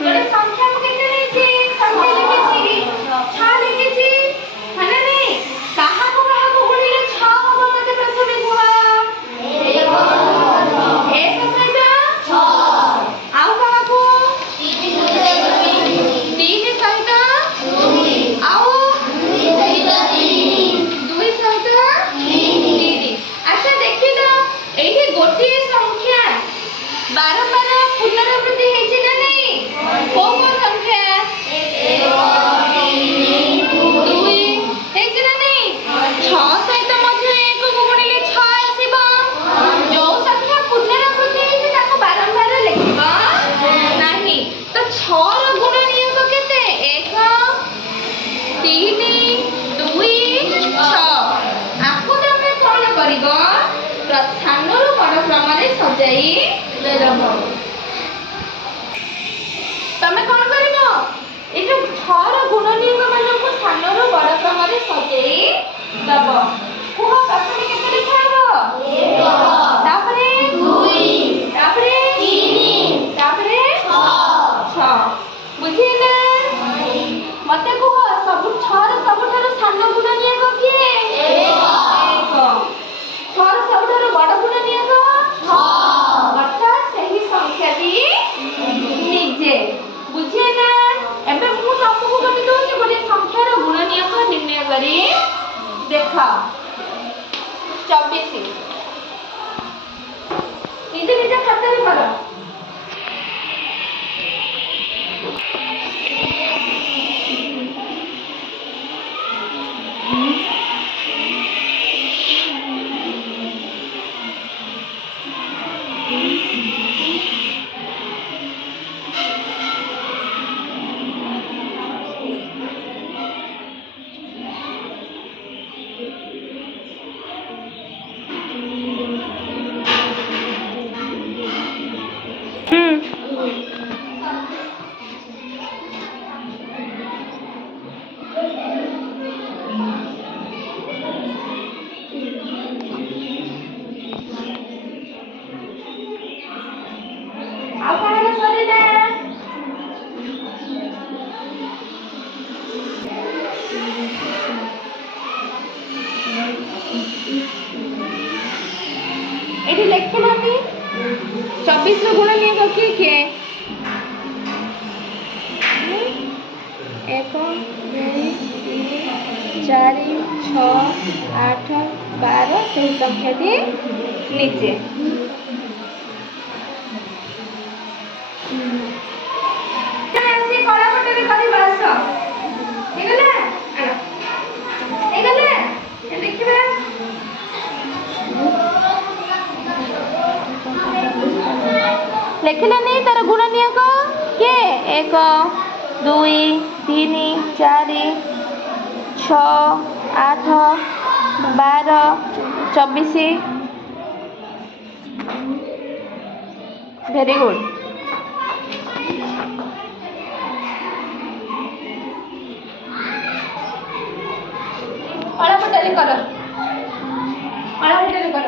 ଗୋଟେ ସଂଖ୍ୟା ମୁଁ କେତେ ନେଇଛି? ସଂଖ୍ୟା ଲେଖିଛି 6 ଲେଖିଛି ହଁ ନା ନାଇଁ? କାହାକୁ କାହାକୁ ଗୁଣିଲେ 6 ହବ ମତେ ପ୍ରଥମେ କୁହ। 1 ସହିତ 6 ଆଉ କାହାକୁ? 3 ସହିତ 2 ଆଉ 2 ସହିତ 3। ଆଚ୍ଛା ଦେଖିଲ ଏଇଠି ଗୋଟିଏ ସଂଖ୍ୟା ବାରମ୍ବାର ପୁନରାବୃତ୍ତି ହେଇଛି ନା ନାଇଁ? କୋଉ କୋଉ ସଂଖ୍ୟା? 2 ହେଇଛି ନା ନାଇଁ? 6 ସହିତ ମଧ୍ୟ 1 କୁ ଗୁଣିଲେ 6 ଆସିବ। ଯୋଉ ସଂଖ୍ୟା ପୁନରାବୃତ୍ତି ହେଇଛି ତାକୁ ବାରମ୍ବାର ଲେଖିବ ନାହିଁ। ତ 6 ର ଗୁଣ ନିୟମ କେତେ? 1 3 2 6। ଆକୁ ତମେ କଣ କରିବ? ସାନରୁ ବଡ଼ କ୍ରମରେ ସଜାଇ ଦେବ। ତମେ କଣ କରିବ? এই যে 6 ର ଗୁଣ ନିୟମ ମାନଙ୍କୁ ସାନରୁ ବଡ଼ କ୍ରମରେ ସଜେଇ ଦେବ। କୁହ ପ୍ରଥମେ କେତେ ଲେଖା ହବ? 1 ତାପରେ 2 ତାପରେ 3 ତାପରେ 6। ବୁଝିଲେ? ମତେ କୁହ ସବୁ 6 ର ସବୁଠାରୁ ସାନ ଗୁଣ ନିୟମ କିଏ? 1। 6 ର ସବୁଠାରୁ ବଡ଼ ଗୁଣ ନିୟମ 6। ଅର୍ଥାତ୍ ସେହି ସଂଖ୍ୟାଟି ନିଜେ। ବୁଝିଲେ? ଏବେ ମୁଁ ତମକୁ କହି ଦଉଛି ଗୋଟେ ସଂଖ୍ୟାର ଗୁଣ ନିୟମ ନିର୍ଣ୍ଣୟ କରି ଦେଖ। 24 ନିଜେ ନିଜ ଖାତାରେ କର। ଆଉ କାହାର ସରିଲା? ଏଠି ଲେଖିନାହାନ୍ତି 24 ର ଗୁଣ ନିୟମ କିଏ କିଏ? 1 2 3 4 6 8 12 ସେହି ସଂଖ୍ୟାଟି ନିଜେ। ଆସି କଳା ପଟରେ କରିବା ଆସ। ହେଇଗଲା? ହେଇଗଲା? ଦେଖିବା ଲେଖିଲାନି ତାର ଗୁଣ ନିୟମ କିଏ? 1 2 3 4 6 8 12 24। Very good. ଅଳପଟାରେ କର। ଅଳପଟାରେ କର।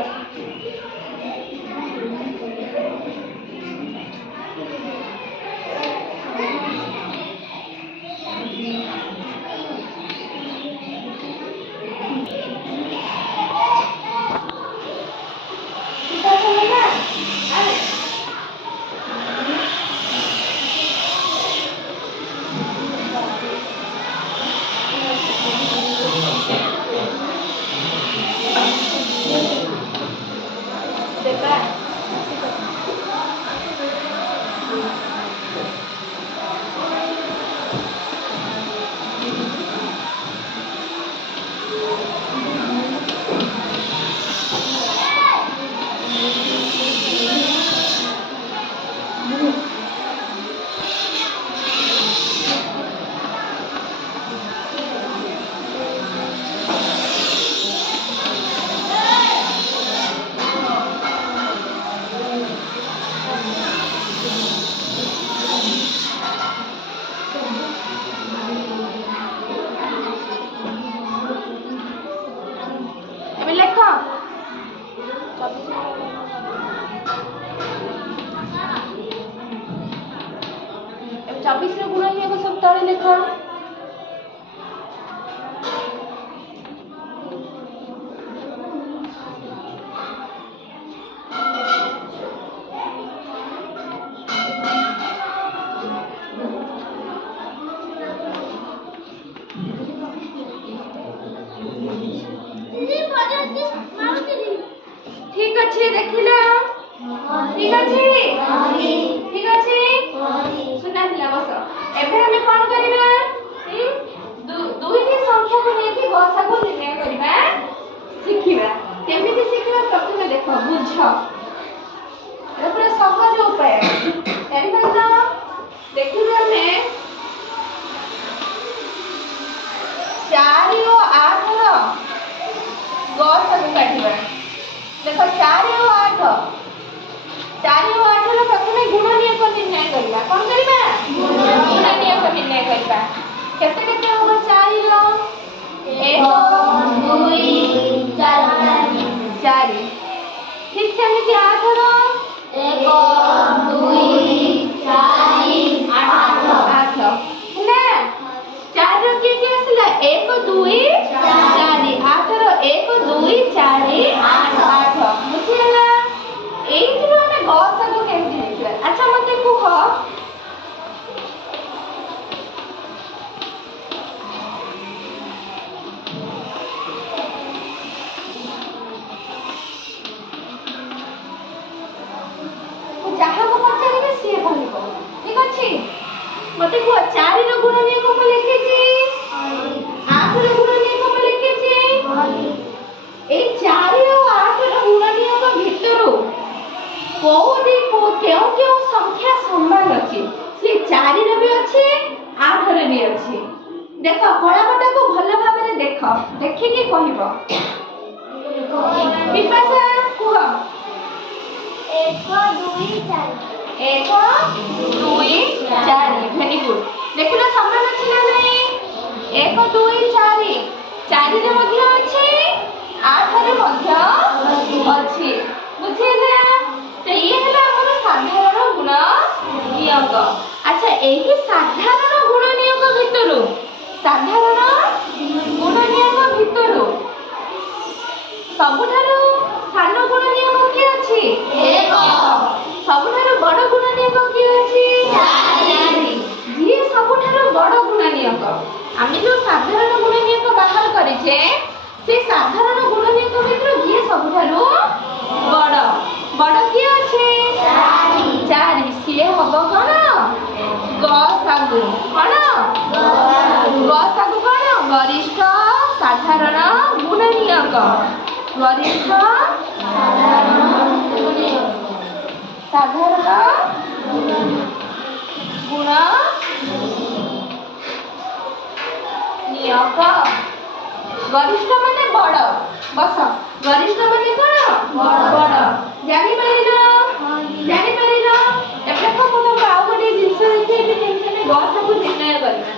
24 ର ଗୁଣନୀୟକ ସବୁ ତଳେ ଲେଖ। ठीक अच्छे देखिला ठीक अच्छे ठीक अच्छे सुना दिला बस एबे हमें कोन करिबा दुईटी संख्या को लेके गसा को निर्णय करिबा सिखिबा केमिति सिखिबा प्रथमे देखो बुझ एटा पूरा सहज उपाय जानि पाइला देखिबा हमें 4 और 8 रो गसा को काटिबा देखो 4 और 8 रो प्रथमे गुणनीयक निर्णय करिबा कोन करिबा गुणनीयक निर्णय करिबा केते केते होबो 4 रो 1 2 4 ठीक सेमिति 8 रो 1 2 4 8 ना 4 रो के आसला 1 2 4 8 रो 1 2 4 8 बुझिला एइथिरो हमें गसा को केमति देखिबा अच्छा मते कुह जहाँ को पचारिबे से कहलिबो ठीक अछि मते कुह 4 रो गुणनीयक को लिखिछि 8 रो गुणनीयक को लिखिछि ए 4 और 8 रो गुणनीयक भितरु कोडी को केउ संख्या समान अछि से 4 रे भी अछि 8 रे भी अछि देखो कଳାपटा को भलो भाबरे देखो देखि के कहिबो विपाशा कुह 1 2 4 वेरी गुड देखिलो समान अछि ना नहीं 1 2 4 4 रे मध्य अछि 8 रे मध्य अछि बुझिला तो ये हला हमर साधारण गुणनीयक अच्छा एही साधारण गुणनीयक भितरु सबुठारु सानो गुणनीयक की अछि 1 सबुठारु बड़ गुणनीयक की अछि 4 जी सबुठारु बड़ गुणनीयक आमी जो साधारण गुणनीयक बाहर करिछे से साधारण गुणनीयक भितरु जी सबुठारु बड़ बड़ की अछि 4 सिए हबो कोन गसागु कोन गसागु कोन वरिष्ठ साधारण गुणनीयक वरिष्ठ साधारण गुणनीयक वरिष्ठ माने बड़ बस वरिष्ठ माने कोन बड़ जानि परिलो एबे को तुम आउ गोटे जिंस देखि कि टेंशन गसा को निर्णय करना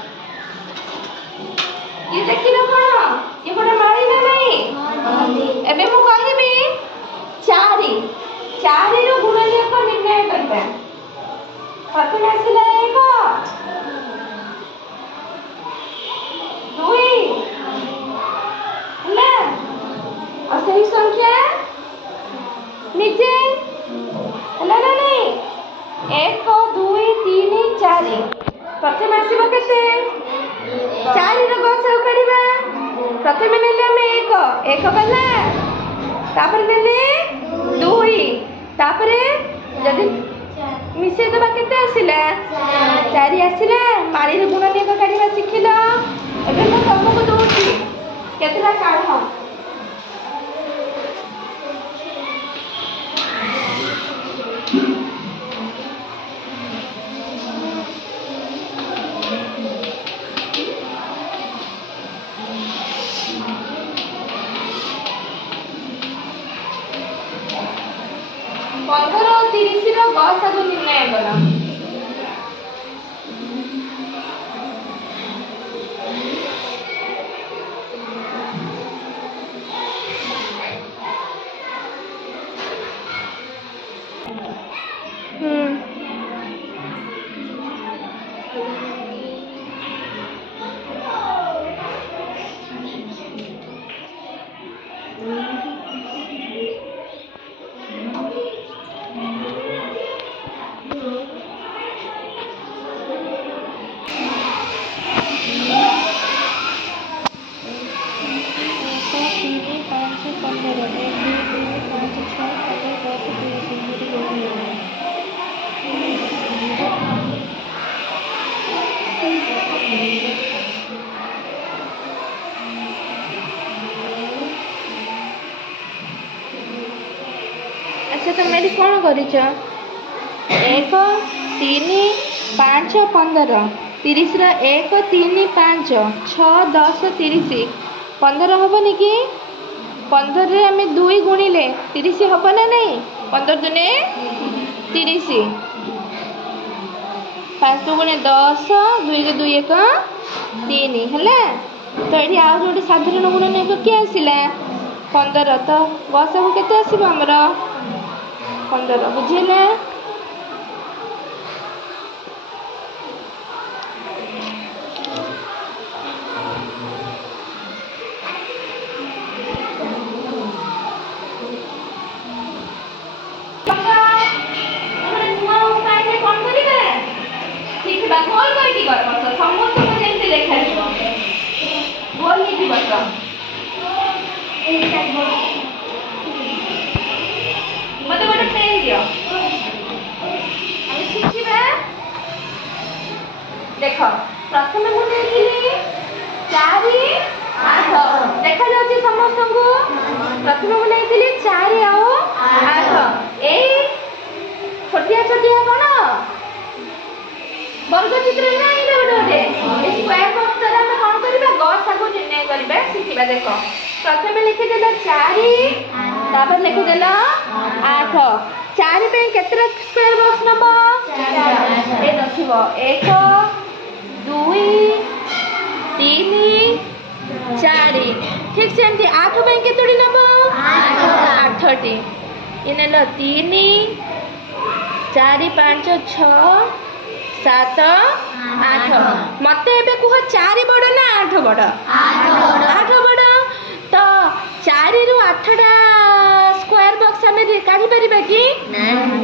ये देखिलो कोन ये कोन मारी ना नहीं एबे मु कहिबी 4 रो गुणनीयक निर्णय करबा प्रथम आसिला 1 2 ना और सही संख्या नीचे हला ना नहीं 1 2 3 4 प्रथम आसीबो केते 4 रो गसा काढिबा प्रथम नेले हम 1 कला तापर नेले 2 तापर जदि मिसे दबा केते आसिला 4 आसिला मारी रो गुणनीयक काढिबा सिखिलो एबे मु तुमको दोछि केतला काढ पंद्रह और 30 रो गसा को निर्णय करा ତମେ ଏଠି କ'ଣ କରିଛ? 1 3 5 15 30ର 1 3 5 6 10 30 15 ହବନି କି? 15ରେ ଆମେ 2 ଗୁଣିଲେ 30 ହବ ନା ନାହିଁ? 15 ଦୁନେ 30, 5 ଦୁଗୁଣେ 10, 2 କୁ 2 1 3 ହେଲା। ତ ଏଠି ଆଉ ଗୋଟେ ସାଧାରଣ ଗୁଣନୀୟକ କିଏ ଆସିଲା? 15। ତ ଗସାଗୁ କେତେ ଆସିବ ଆମର? 15। ବୁଝିହେଲା? ଗୋଲ କରିକି କର ବସ, ସମସ୍ତଙ୍କୁ ଯେମିତି ଦେଖାଯିବ। ଗୋଲ ହେଇକି ବସ। ମତେ ଗୋଟେ ପେନ୍ ଦିଅ। ଆମେ ଶିଖିବା। ଦେଖ, ପ୍ରଥମେ ମୁଁ ନେଇଥିଲି 4 8। ଦେଖାଯାଉଛି ସମସ୍ତଙ୍କୁ? ପ୍ରଥମେ ମୁଁ ନେଇଥିଲି 4 ଆଉ 8। ଏଇ ଛୋଟିଆ ଛୋଟିଆ କ'ଣ ବର୍ଗ ଚିତ୍ର ନାହିଁ ଗୋଟେ ଗୋଟେ। এই স্কয়ার বক্স দ্বারা ଆମେ କ'ଣ କରିବା? ଗସାଗୁ ନିର୍ଣ୍ଣୟ କରିବା ଶିଖିବା। ଦେଖ, ପ୍ରଥମେ ଲେଖିଦେଲ 4, ତାପରେ ଲେଖିଦେଲ 8। 4 ପାଇଁ କେତେଟା ସ୍କୟାର ବକ୍ସ ନବ? 4। ଏ ନଥିବ 1 2 3 4। ଠିକ୍ ସେମିତି 8 ପାଇଁ କେତୋଟି ନବ? 8ଟି। ଏ ନେଲ 3 4 5 6 7 8। ମତେ ଏବେ କୁହ 4 ବଡ଼ ନା 8 ବଡ଼? 8 ବଡ଼। ତ 4ରୁ 8ଟା ସ୍କୟାର ବକ୍ସ ଆମେ କାଢ଼ିପାରିବା କି?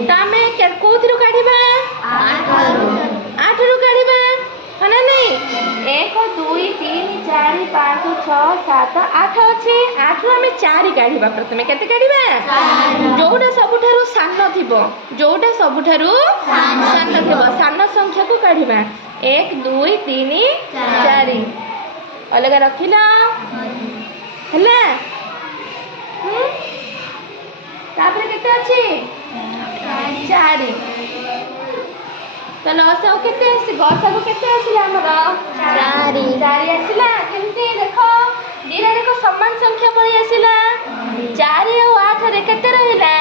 ତ ଆମେ କୋଉଥିରୁ କାଢ଼ିବା? 8ରୁ କାଢ଼ିବା ନା ନାହିଁ? 1 2 3 4 5 6 7 8 ଅଛି। 8ରୁ ଆମେ 4 କାଢ଼ିବା। ପ୍ରଥମେ କେତେ କାଢ଼ିବା? ଯୋଉଟା ସବୁଠାରୁ ସାନ ଥିବ, ଯୋଉଟା ସବୁଠାରୁ ସାନ ଥିବ, ସାନ ସଂଖ୍ୟାକୁ କାଢ଼ିବା। 1 2 3 4 ଅଲଗା ରଖିଲ ହେଲା। ତାପରେ କେତେ ଅଛି? 4। ତ ଲସାଗୁ କେତେ ଆସିଲା? ଗସାଗୁ କେତେ ଆସିଲା ଆମର? 4 ଆସିଲା। କେମିତି ଦେଖ, ଦିଟା ଦେଖ ସମାନ ସଂଖ୍ୟା ପଳେଇ ଆସିଲା। 4 ଆଉ 8ରେ କେତେ ରହିଲା?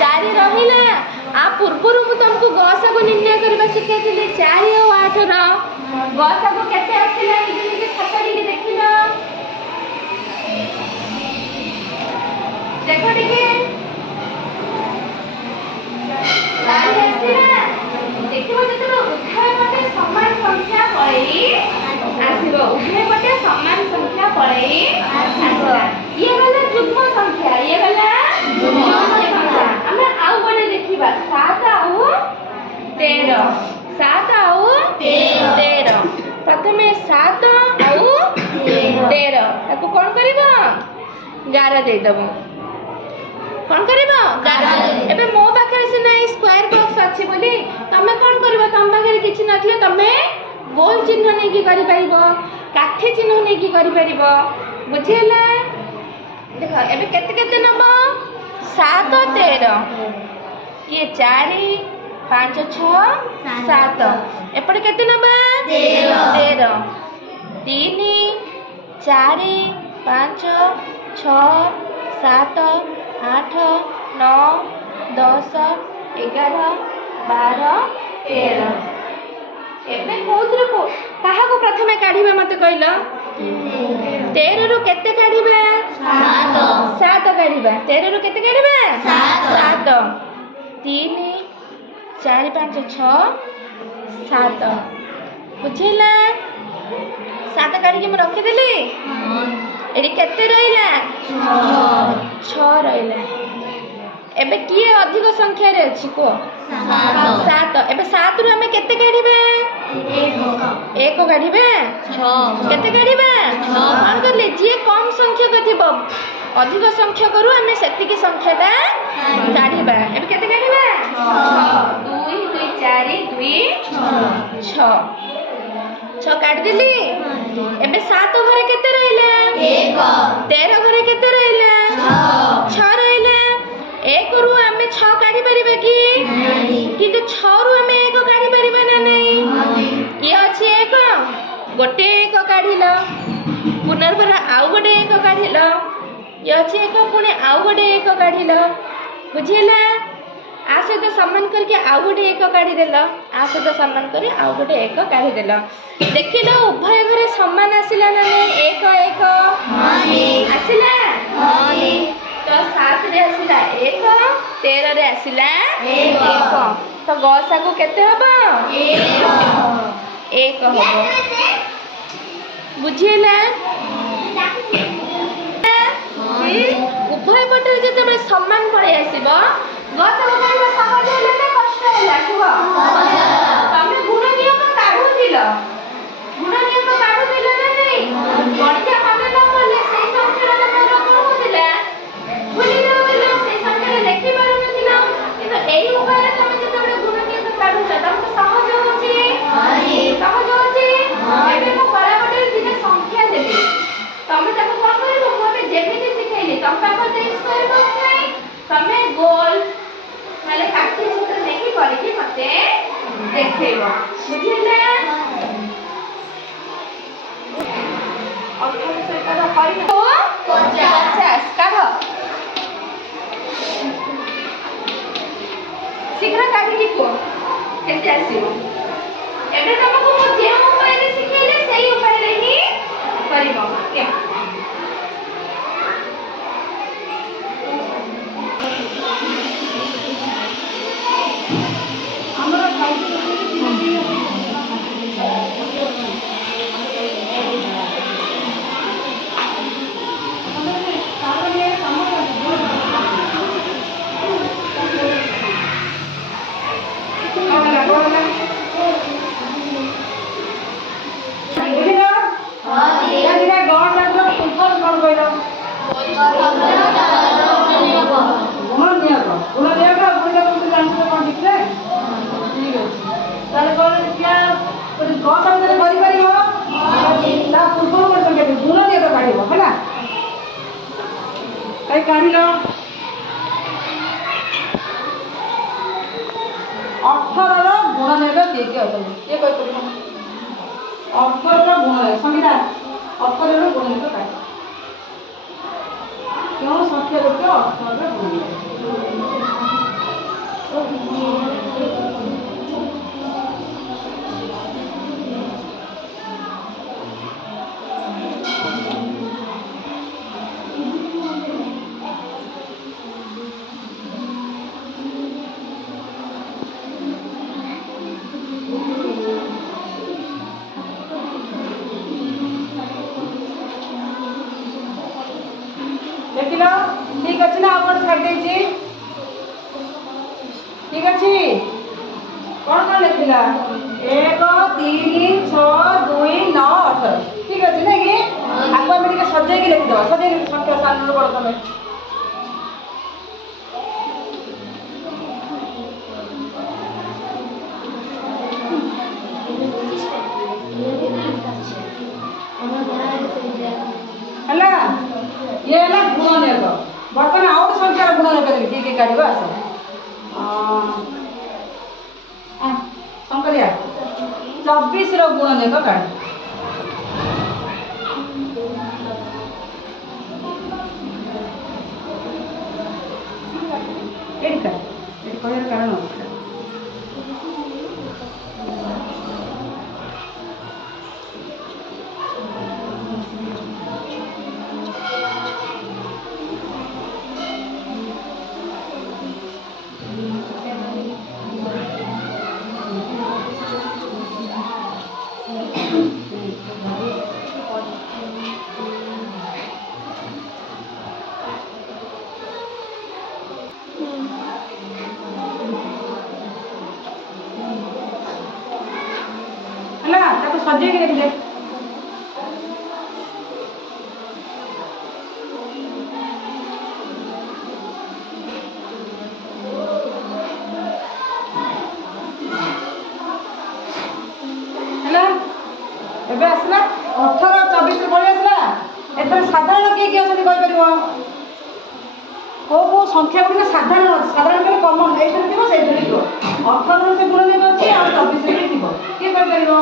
4 ରହିଲା। ଆ ପୂର୍ବରୁ ମୁଁ ତମକୁ ଗସାଗୁ ନିର୍ଣ୍ଣୟ କରିବା ଶିଖେଇଥିଲି। 4 ଆଉ 8ର ଗସାଗୁ କେତେ ଆସିଲା? ନିଜେ ନିଜେ ଖାତା ଟିକେ ଦେଖିଲ। ଦେଖ ଟିକେ, 4 ଆସିଲା। ଦେଖିବ ଯେତେବେଳେ ଉଭୟ ପଟେ ସମାନ ସଂଖ୍ୟା ପଳେଇ ଆସିବ, ଉଭୟ ପଟେ ସମାନ ସଂଖ୍ୟା ପଳେଇ ଆସିଲା। ଇଏ ଗଲା ଯୁଗ୍ମ ସଂଖ୍ୟା, ଇଏ ଗଲା ଯୁଗ୍ମ ସଂଖ୍ୟା। ଆମେ ଆଉ ଗୋଟେ ଦେଖିବା 7 ଆଉ 13। 7 ଆଉ 13। ପ୍ରଥମେ 7 ଆଉ 13 ତାକୁ କ'ଣ କରିବ? ଗାର ଦେଇଦେବ। କ'ଣ କରିବ? ଗାର। ଏବେ ମୋ ପାଖରେ ସିନା ଏଇ ସ୍କୟାର ବକ୍ସ ଅଛି ବୋଲି ତମେ କ'ଣ କରିବ? ତମ ପାଖରେ କିଛି ନଥିଲେ ତମେ ଗୋଲ ଚିହ୍ନ ନେଇକି କରିପାରିବ, କାଠି ଚିହ୍ନ ନେଇକି କରିପାରିବ। ବୁଝିହେଲା? ଦେଖ, ଏବେ କେତେ କେତେ ନବ? 7 13। ଇଏ 4 5 6 7। ଏପଟେ କେତେ ନବା? 13। 3 4 5 6 7 8 9 10 11 12 13। ଏବେ କୋଉଥିରୁ କାହାକୁ ପ୍ରଥମେ କାଢ଼ିବା ମତେ କହିଲ? 13ରୁ କେତେ କାଢ଼ିବା? 7 କାଢ଼ିବା। 13ରୁ କେତେ କାଢ଼ିବା? 7। 3 4 5 6 7। ବୁଝିଲା? 7 କାଢ଼ିକି ମୁଁ ରଖିଦେଲି। ଏଠି କେତେ ରହିଲା? 6 ରହିଲା। ଏବେ କିଏ ଅଧିକ ସଂଖ୍ୟାରେ ଅଛି କୁହ? 7। ଏବେ 7ରୁ ଆମେ କେତେ କାଢ଼ିବା? 1 କାଢ଼ିବା। କେତେ କାଢ଼ିବା? କ'ଣ କଲେ? ଯିଏ କମ୍ ସଂଖ୍ୟକ ଥିବ, ଅଧିକ ସଂଖ୍ୟକରୁ ଆମେ ସେତିକି ସଂଖ୍ୟାଟା କାଢ଼ିବା। ଏବେ କେତେ କାଢ଼ିବା? 6। 2 2 4 2 6। 6 କାଢ଼ିଦେଲି। ଏବେ 7 ଘରେ କେତେ ରହିଲା? 13 ଘରେ କେତେ ରହିଲା? 6 ରହିଲା। 1ରୁ ଆମେ छ काढी परिबा कि किंतु 6 रु हमें 1 काढी परिबा ना नहीं ये अछि 1 गोटे 1 काढिलो पुनर्भर आउ गोटे 1 काढिलो ये अछि 1 पुणे आउ गोटे 1 काढिलो बुझिला आ सहित सम्मान करके आउ गोटे 1 काढी देलो आ सहित सम्मान करी आउ गोटे 1 काढी देलो देखिलो उभय घरे सम्मान आसिला ना नहीं 1 1 आसिला तो 7 रे आसिला 1 13 रे आसिला 1 तो गसा को केते हबो 1 हबो बुझिला उभय पटे जेते सम्मान पड़े आसीबो गसा को काढिबा सहज होला ना कष्ट होला कुह तमे गुण नियम काढू दिलो गुण नियम काढू दिलो ना नहीं गणित माने न पले सेई संख्या तमे कोन होतिला भूली जाओ सेई संख्या देखि पारु नथिला किंतु एई उपाय तमे जेते गुण नियम काढू छ तमको सहज होची सहज होची एबे को परापटे दिने संख्या देबी तमे ताको कोन करिवो मोमे जेमिति सिखाइले तम पाखो ते स्क्वायर बॉक्स नहीं तमे गोल माने काठी चित्र देखि करके मते देखैबो बुझिले 18 से का करी तो 50 काढ शीघ्र काढी लिखो केते आसीबो एबे तमको मो जे उपाय रे सिखाइले सेही उपाय रे ही करिवो के काढिलो 18 रो गुण नेबे के अछन के कहि परिबो 18 रो गुण है संगीता 18 रो गुण नेबे काढ क्यों संख्या करके 18 रो गुण देखिलो ठीक अछि ना अपन छाड़ दे छी ठीक अछि कोन कोन लिखिला 1 3 6 2 9 18 ठीक अछि ना कि आको हम ଟିକେ सजे के लिख दो सजे संख्या सामने बड़ तमे हला ये हला गुण नेब बर्तमान आउ संख्या गुण नेब के काढिबा आस संकलिया 24 रो गुण नेब काढ एडी कहर कारण सजे के लिख दे एबे आसला 18 24 पळी आसला एतर साधारण के अछन कहि परिबो को ସଂଖ୍ୟା ଗୁଡ଼ିକ ସାଧାରଣ ଅଛି। ସାଧାରଣ କଲେ କମନ ଏଇଥିରେ ଥିବ ସେଇଥିରେ ଥିବ। 18 ସେ ଗୁଣନୀୟକ ଅଛି ଆଉ 24 ବି ଥିବ। କିଏ କହିପାରିବ?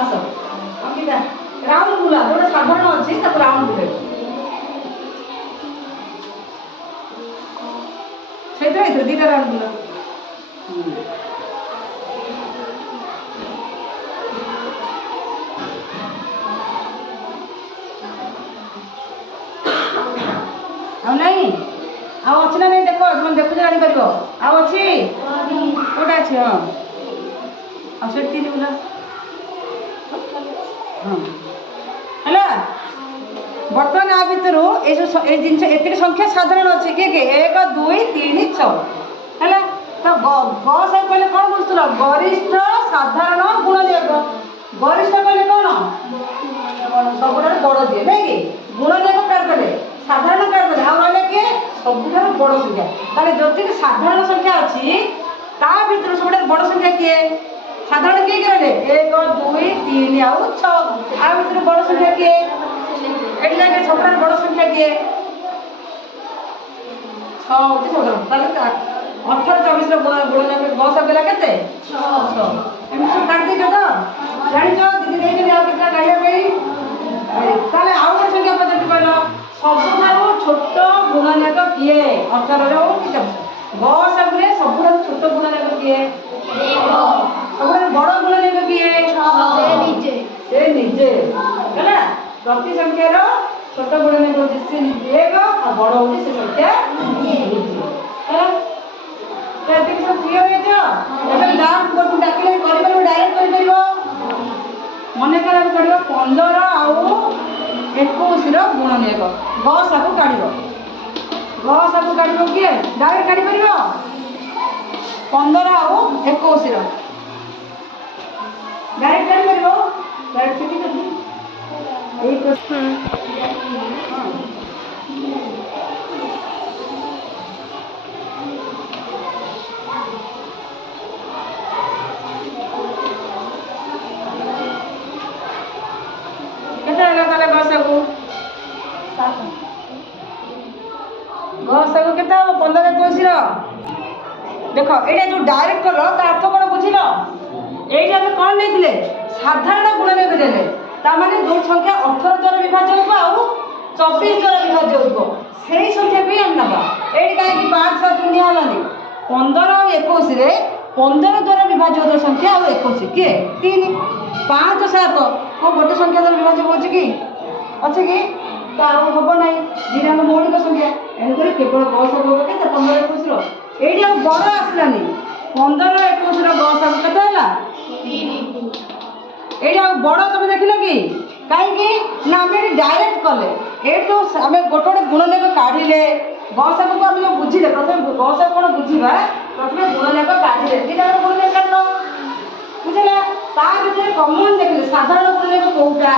ଆସ ଅଙ୍କିତା ରାଉଣ୍ଡ ବୁଲା ଯୋଉଟା ସାଧାରଣ ଅଛି ତାକୁ ରାଉଣ୍ଡ ବୁଲେଇବ। ସେଇଥିରେ ଏଇଥିରେ ଦୁଇଟା ରାଉଣ୍ଡ ବୁଲା। ଆଉ ନାହିଁ ଆଉ ଅଛି ନା ନାହିଁ ଦେଖ ତୁମେ ଦେଖୁଛ ଜାଣିପାରିବ। ଆଉ ଅଛି କୋଉଟା ଅଛି? ହଁ ଆଉ ସେଠି 3 ବୁଲା। ହଁ ହେଲା ବର୍ତ୍ତମାନ ଆ ଭିତରୁ ଏଇ ଜିନିଷ ଏତିକି ସଂଖ୍ୟା ସାଧାରଣ ଅଛି। କିଏ କିଏ? 1 2 3 6 ହେଲା। ତ ଗ ସାର୍ କହିଲେ କ'ଣ ବୁଝୁଥିଲ? ଗରିଷ୍ଠ ସାଧାରଣ ଗୁଣନୀୟକ। ଗରିଷ୍ଠ କହିଲେ କ'ଣ? ସବୁଠାରୁ ବଡ଼ ଯିଏ ନାଇଁ କି? ଗୁଣନୀୟକ କାଢ଼ିଦେଲେ, ସାଧାରଣ କାଢ଼ିଦେଲେ, ଆଉ ରହିଲେ କିଏ? ସବୁଠାରୁ ବଡ଼ ସଂଖ୍ୟା। ତାହେଲେ ଯେତିକି ସାଧାରଣ ସଂଖ୍ୟା ଅଛି ତା ଭିତରୁ ସବୁଠାରୁ ବଡ଼ ସଂଖ୍ୟା କିଏ? ସାଧାରଣ କିଏ କିଏ ରହିଲେ? 1 2 3 ଆଉ 6। ଆ ଭିତରୁ ବଡ଼ ସଂଖ୍ୟା କିଏ? ଏଠି ଲାଗେ ସବୁଠାରୁ ବଡ଼ ସଂଖ୍ୟା କିଏ? 6 ହେଉଛି ସବୁଠାରୁ। ତାହେଲେ 18 24 ଗୁଣନୀୟକ ଗସ ପିଲା କେତେ? 6। ଏମିତି ସବୁ କାଢ଼ିଦେଇଛ ତ? ଜାଣିଛ ଦିଦି ଦେଇଛନ୍ତି ଆଉ କେତେଟା କାଢ଼ିବା ପାଇଁ? ତାହେଲେ ଆଉ ଗୋଟେ ସଂଖ୍ୟା ପଚାରୁଛି କହିଲ, ସବୁଠାରୁ ଛୋଟ ଗୁଣନୀୟକ କିଏ? 18 ହଉ କି 24 ଗସରେ ସବୁଠାରୁ ଛୋଟ ଗୁଣନୀୟକ କିଏ? ସବୁଠାରୁ ବଡ଼ ଗୁଣନୀୟକ କିଏ? ସେ ନିଜେ ହେଲା। ପ୍ରତି ସଂଖ୍ୟାର ଛୋଟ ଗୁଣନୀୟକ ହେଉଛି ସେ ନିଜେ 1 ଆଉ ବଡ଼ ହେଉଛି ସେ ସଂଖ୍ୟା ହେଲା। ଏତିକି ସବୁ କ୍ଲିୟର ହେଇଛ? ଏବେ ଗୋଟେ ଡାକିଲେ କରିପାରିବ, ଡାଇରେକ୍ଟ କରିପାରିବ। ମନେକର ପଡ଼ିବ 15 ଆଉ 21ର ଗୁଣନୀୟକ। ଗସାକୁ କାଢ଼ିବ। ଗସାକୁ କାଢ଼ିବ କିଏ? ଡାଇରେକ୍ଟ କାଢ଼ିପାରିବ 15 ଆଉ 21ର ଡାଇରେକ୍ଟ କାଢ଼ିପାରିବ। ଡାଇରେକ୍ଟ ଶିଖିଛନ୍ତି ଏଇ ପ୍ରଶ୍ନ। କେତେ ହେଲା ତାହେଲେ ଗସାକୁ? ଗସାକୁ କେତେ ହେବ? 15 21ର। ଦେଖ ଏଇଟା ଯୋଉ ଡାଇରେକ୍ଟ କଲ ତା ଅର୍ଥ କ'ଣ ବୁଝିଲ? এইটা আমি କ'ଣ ନେଇଥିଲେ? ସାଧାରଣ ଗୁଣନୀୟକ ଦେଲେ। ତାମାନେ ଯୋଉ ସଂଖ୍ୟା 18 ଦ୍ୱାରା ବିଭାଜ୍ୟ ହେଉଥିବ ଆଉ 24 ଦ୍ୱାରା ବିଭାଜ୍ୟ ହେଉଥିବ ସେଇ ସଂଖ୍ୟାକୁ ହିଁ ଆମେ ନେବା। ଏଇଠି କାହିଁକି 5 7 ନିଆ ହେଲାନି? 15 ଆଉ 21ରେ 15 ଦ୍ୱାରା ବିଭାଜ୍ୟ ହେଉଥିବା ସଂଖ୍ୟା ଆଉ 21 କିଏ? 3। 5 7 କ'ଣ ଗୋଟେ ସଂଖ୍ୟା ଦ୍ୱାରା ବିଭାଜ୍ୟ ହେଉଛି କି? ଅଛି କି? ତ ଆଉ ହେବ ନାହିଁ। ଦୁଇଟାଙ୍କ ମୌଳିକ ସଂଖ୍ୟା। ଏଣୁକରି କେବଳ ଗସାଗୁ ହେବ କେତେ? 15 21ର। ଏଇଠି ଆଉ ବଡ଼ ଆସିଲାନି। 15 21ର ଗସାଗୁ କେତେ ହେଲା? 3। ଏଇଠି ଆଉ ବଡ଼ ତମେ ଦେଖିଲ କି? କାହିଁକି ନା ଆମେ ଏଠି ଡାଇରେକ୍ଟ କଲେ। ଏଇଠୁ ଆମେ ଗୋଟେ ଗୋଟେ ଗୁଣନୀୟକ କାଢ଼ିଲେ ଗସାଗୁକୁ ଆମେ ଯେଉଁ ବୁଝିଲେ ପ୍ରଥମେ ଗସାଗୁ କ'ଣ ବୁଝିବା? ପ୍ରଥମେ ଗୁଣନୀୟକ କାଢ଼ିଲେ ଦୁଇଟା ଗୁଣନୀୟକ କାଢ଼ିଲ ବୁଝିଲା। ତା ଭିତରେ କମନ ଦେଖିଲେ ସାଧାରଣ ଗୁଣନୀୟକ କୋଉଟା,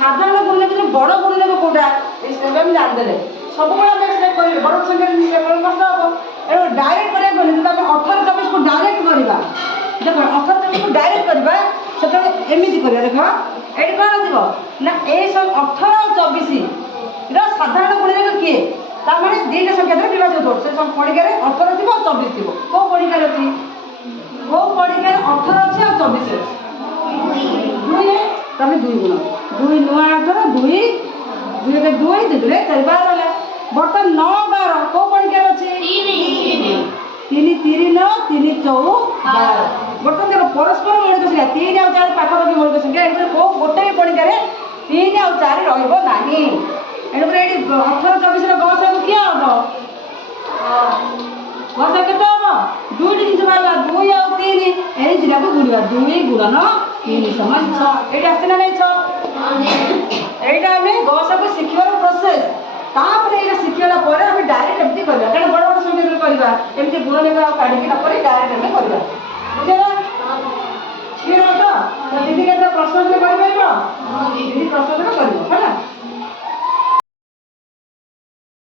ସାଧାରଣ ଗୁଣନୀୟକ ବଡ଼ ଗୁଣନୀୟକ କୋଉଟା, ଏଇସବୁ ଆମେ ଜାଣିଦେଲେ ସବୁବେଳେ ଆମେ ସେଟା କରିବେ। ବଡ଼ ସଂଖ୍ୟା କେବଳ କଷ୍ଟ ହେବ। ଏଣୁ ଡାଇରେକ୍ଟ କରିବାକୁ ଗଲେ ଯଦି ଆମେ 18 24କୁ ଡାଇରେକ୍ଟ କରିବା, ଦେଖ 18 24କୁ ଡାଇରେକ୍ଟ କରିବା ସେତେବେଳେ ଏମିତି କରିବା। ଦେଖ ଏଠି କ'ଣ ଥିବ ନା ଏଇ 18 ଆଉ 24ର ସାଧାରଣ ଗୁଣନୀୟକ କିଏ? ତାମାନେ ଦୁଇଟା ସଂଖ୍ୟା ଦ୍ୱାରା ବିଭାଜ୍ୟ ହେଉଥିବ। ସେ ପଡ଼ିକାରେ 18 ଥିବ ଆଉ 24 ଥିବ। କେଉଁ ପଡ଼ିକାରେ ଅଛି? କେଉଁ ପଡ଼ିକାରେ 18 ଅଛି ଆଉ 24 ଅଛି? 2 ତମେ 2 ଗୁଣ 2 ନୂଆ 18 2 2 2 2 4 12 ବର୍ତ୍ତମାନ 9 12 କେଉଁ ପଡ଼ିକାରେ ଅଛି? 3 3 9 3 4 12। ବର୍ତ୍ତମାନ ଦେଖ ପରସ୍ପର ମୌଳିକ ସଂଖ୍ୟା 3 ଆଉ 4 ପାଖାପାଖି ମୌଳିକ ସଂଖ୍ୟା। ଏଣୁକରି କେଉଁ ଗୋଟେ ପଡ଼ିକାରେ 3 ଆଉ 4 ରହିବ ନାହିଁ। ଏଣୁକରି ଏଠି 18 24ର ଗସାଗୁ କିଏ ହେବ? ଗସାଗୁ କେତେ ହେବ? ଦୁଇଟି ଜିନିଷ ବାହାରିଲା 2 ଆଉ 3। ଏଇ ଦୁଇଟାକୁ ଗୁଣିବା 2 ଗୁଣନ 3 ସମାନ 6। ଏଇଠି ଆସିଛି ନା ନାହିଁ 6? এইটা আমি গসাগু শিখিবার প্রসেস। তারপরে এটা শিখিলা পরে আমি ডাইরেক্ট এমতি করিবা, কারণ বড় বড় সংখ্যা দিয়ে করিবা এমতি গুণনীয়ক আর কাটিকি না করে ডাইরেক্ট এমতি করিবা। বুঝলা? ক্লিয়ার হতো? তো দিদি কেতে প্রশ্ন করে পারিবা? দিদি প্রশ্ন করে করিবা, ହେଲା?